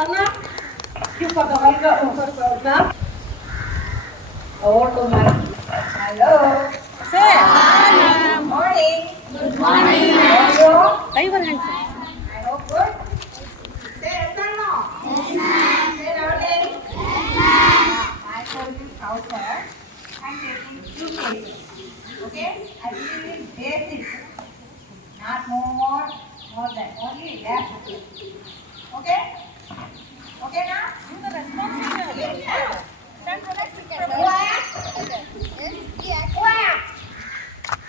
Sana, you for the welcome, ma'am. Over to ma'am. Hello. Say. Hi, ma'am. Morning. Good morning. How are you? I hope good. Say yes or no? Yes, ma'am. Say loudly. Yes, ma'am. Myself is Kauthar. I'm taking 2 cases. Okay? I believe in basic. Not more than only less. Okay? Okay now? Do the responsibility. Yeah. Stand relaxing.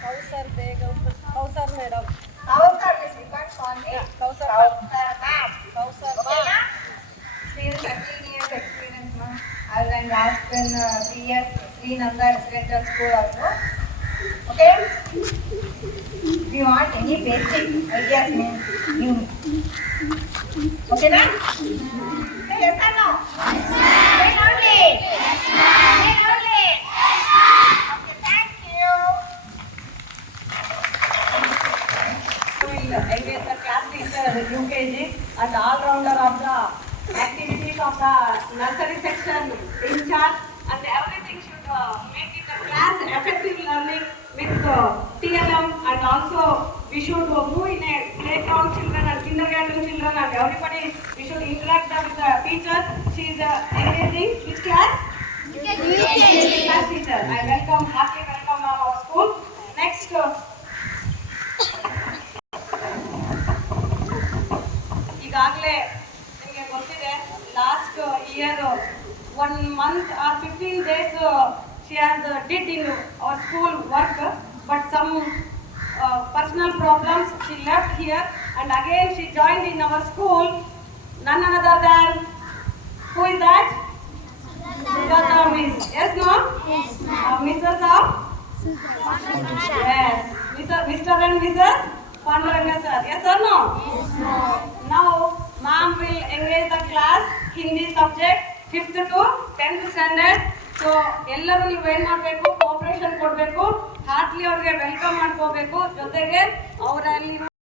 Kausar Begum. Kausar madam. Kausar, miss, you can't call me. Yeah, Kausar ma'am. Kausar ma'am. She is 13 years experience, ma'am. I was in last 3 years, Srinanda Residential School also. Okay? If you want any basic ideas, you. Okay, ma'am? Say yes or no? Yes, ma'am. Say loudly. Yes, ma'am. Say loudly. Yes, ma'am. Okay, thank you. We will engage the class teacher, the UKG, and all-rounder of the activities of the nursery section in charge, and everything should make it a class effective learning with TLM, and also we should move in a playground children and kindergarten children and everybody. We should interact with the teacher. She is engaging which class? UKG class teacher. I heartily welcome our school. Next. ಈಗಾಗಲೇ ನಿಮಗೆ ಗೊತ್ತಿದೆ last year 1 month or 15 days she has did in our school work, but some personal problems she left here and again she joined in our school. None other than who is that? Sugata miss. Yes, no? Yes, ma'am. Mrs. of? Yes. Mr. and Mrs. Panduranga sir. Yes or no? Yes, ma'am. Now, ma'am will engage the class Hindi subject 5th to 10th standard. So, ಎಲ್ಲರೂ ನೀವು ಏನು ಮಾಡಬೇಕು, cooperation ಕೊಡಬೇಕು, Hartley ಅವ್ರಿಗೆ welcome ಮಾಡ್ಕೋಬೇಕು, ಜೊತೆಗೆ ಅವರಲ್ಲಿ